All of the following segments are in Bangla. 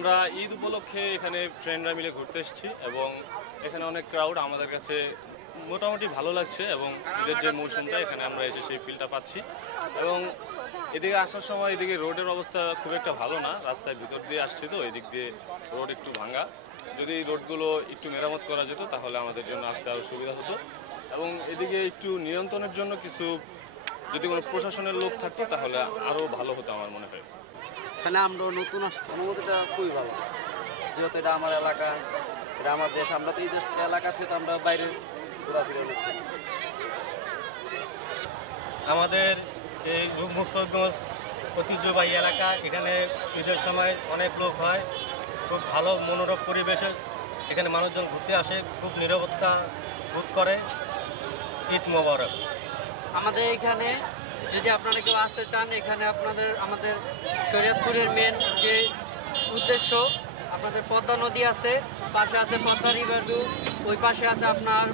আমরা ঈদ উপলক্ষে এখানে ফ্রেন্ডরা মিলে ঘুরতে এসেছি এবং এখানে অনেক ক্রাউড, আমাদের কাছে মোটামুটি ভালো লাগছে এবং ঈদের যে মৌসুমটা এখানে আমরা এসে সেই ফিলটা পাচ্ছি। এবং এদিকে আসার সময় এদিকে রোডের অবস্থা খুব একটা ভালো না, রাস্তার ভিতর দিয়ে আসছি তো এদিক দিয়ে রোড একটু ভাঙা। যদি এই রোডগুলো একটু মেরামত করা যেত তাহলে আমাদের জন্য আসতে আরও সুবিধা হতো এবং এদিকে একটু নিয়ন্ত্রণের জন্য কিছু যদি কোনো প্রশাসনের লোক থাকতো তাহলে আরও ভালো হতো আমার মনে হয়। এখানে আমরা নতুন আসছি, আমার এটা খুবই ভালো, যেহেতু এটা আমার এলাকা, এটা আমার দেশ। আমরা তো এই দেশ এলাকা থেকে আমরা বাইরে ঘোরাফেরা করতে। আমাদের এই মুক্তগঞ্জ ঐতিহ্যবাহী এলাকা, এখানে ঈদের সময় অনেক লোক হয়, খুব ভালো মনোরম পরিবেশে এখানে মানুষজন ঘুরতে আসে, খুব নিরাপত্তা বোধ করে। ঈদ মোবারক। আমাদের এখানে যদি আপনারা কেউ আসতে চান, এখানে আমাদের শরীয়তপুরের মেন যে উদ্দেশ্য, আপনাদের পদ্মা নদী আছে, পাশে আছে পদ্মা রিভার ভিউ, ওই পাশে আছে আপনার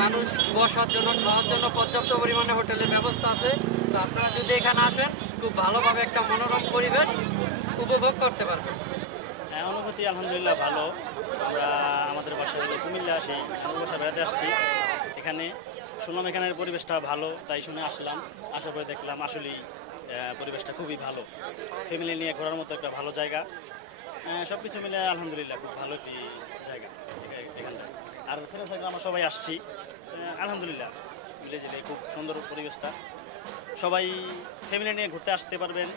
মানুষ বসার জন্য, খাওয়ার জন্য পর্যাপ্ত পরিমাণে হোটেলের ব্যবস্থা আছে। তো আপনারা যদি এখানে আসেন খুব ভালোভাবে একটা মনোরম পরিবেশ উপভোগ করতে পারবেন। অনুভূতি আলহামদুলিল্লাহ ভালো। আমরা আমাদের বাসা থেকে কুমিল্লা সেই আমার বাসা বেড়াতে আসছি, এখানে শুনলাম এখানের পরিবেশটা ভালো, তাই শুনে আসলাম। আসার পরে দেখলাম আসলেই পরিবেশটা খুবই ভালো, ফ্যামিলি নিয়ে ঘোরার মতো একটা ভালো জায়গা। সব কিছু মিলে আলহামদুলিল্লাহ খুব ভালো একটি জায়গা এখানটা। আর ফ্রেন্ড সার্কেল আমরা সবাই আসছি, আলহামদুলিল্লাহ মিলে যেতে খুব সুন্দর পরিবেশটা। সবাই ফ্যামিলি নিয়ে ঘুরতে আসতে পারবেন,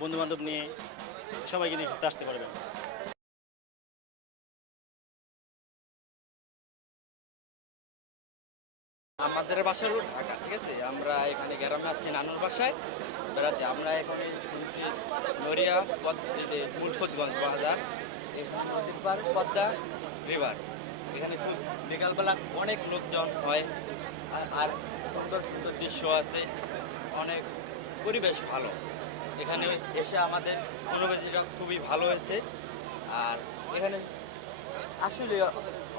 বন্ধুবান্ধব নিয়ে সবাইকে নিয়ে ঘুরতে আসতে পারবেন। আমাদের বাসা রোড ঢাকা, ঠিক আছে। আমরা এখানে গ্রামে আসছি নানুর বাসায় বেড়াতে। আমরা এখানে শুনছি নড়িয়া মুলফতগঞ্জ বাজার, নদীর পার পদ্মা রিভার। এখানে খুব বিকালবেলা অনেক লোকজন হয়, আর সুন্দর সুন্দর দৃশ্য আছে, অনেক পরিবেশ ভালো। এখানে এসে আমাদের অনুভূতিটা খুবই ভালো হয়েছে। আর এখানে আসলে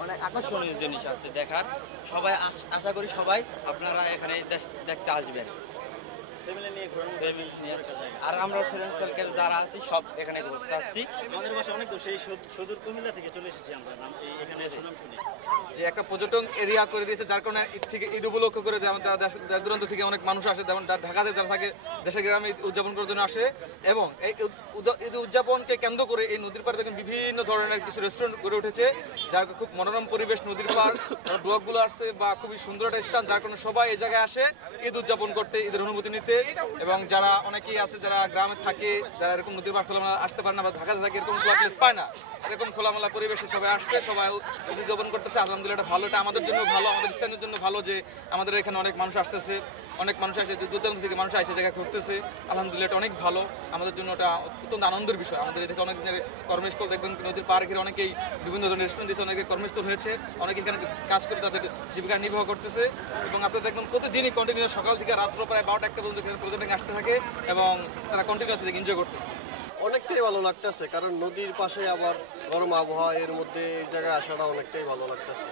অনেক আকর্ষণীয় জিনিস আছে দেখার। সবাই আশা করি সবাই আপনারা এখানে দেখতে আসবেন, ফ্যামিলি নিয়ে ঘোরানো একটা জায়গা। আর আমরা ফ্রেন্ড সার্কেল যারা আছি সব এখানে ঘুরতে আসছি। আমাদের বাসা অনেক দূর, সেই সুদূর কুমিল্লা থেকে চলে এসেছি আমরা এখানে সুনাম শুনি। যে একটা পর্যটন এরিয়া করে দিয়েছে, যার কারণে ঈদ উপলক্ষ করে দেশ দূরান্ত থেকে অনেক মানুষ আসে, যেমন ঢাকাতে যারা থাকে দেশের গ্রামে উদযাপন করার জন্য আসে। এবং এই ঈদ উদযাপনকে কেন্দ্র করে এই নদীর পাড়ে দেখেন বিভিন্ন ধরনের কিছু রেস্টুরেন্ট গড়ে উঠেছে, যার খুব মনোরম পরিবেশ, নদীর পাড়, ব্লকগুলো আসছে বা খুবই সুন্দর একটা স্থান, যার কারণে সবাই এই জায়গায় আসে ঈদ উদযাপন করতে, ঈদের অনুভূতি নিতে। এবং যারা অনেকেই আছে যারা গ্রামে থাকে, যারা এরকম নদীর পাড় খোলামেলা আসতে পারে না বা ঢাকাতে থাকে, এরকম খোলা প্লেস পায় না, এরকম খোলামেলা পরিবেশে সবাই আসছে, সবাই উদযাপন করতেছে। আলহামদুলিল্লাহ এটা ভালো, এটা আমাদের জন্য ভালো, আমাদের স্থানীয় জন্য ভালো যে আমাদের এখানে অনেক মানুষ আসতেছে, অনেক মানুষ আসে দূর থেকে মানুষ আসে জায়গায় ঘুরতেছে। আলহামদুলিল্লাহ এটা অনেক ভালো, আমাদের জন্য এটা অত্যন্ত আনন্দের বিষয়। আমাদের এই থেকে অনেক দিনের কর্মস্থল দেখবেন, নদীর পাড় ঘিরে অনেকেই বিভিন্ন ধরনের রেস্টুরেন্ট দিয়েছে, অনেকে কর্মস্থল হয়েছে, অনেকে এখানে কাজ করে তাদের জীবিকা নির্বাহ করতেছে। এবং আপনারা দেখবেন প্রতিদিনই কন্টিনিউ সকাল থেকে রাত্র প্রায় 12টা-1টা পর্যন্ত এখানে পর্যটক আসতে থাকে এবং তারা কন্টিনিউয়াসলি এনজয় করতেছে। অনেকটাই ভালো লাগতেছে, কারণ নদীর পাশে আবার গরম আবহাওয়া, এর মধ্যে এই জায়গায় আসাটা অনেকটাই ভালো লাগতেছে।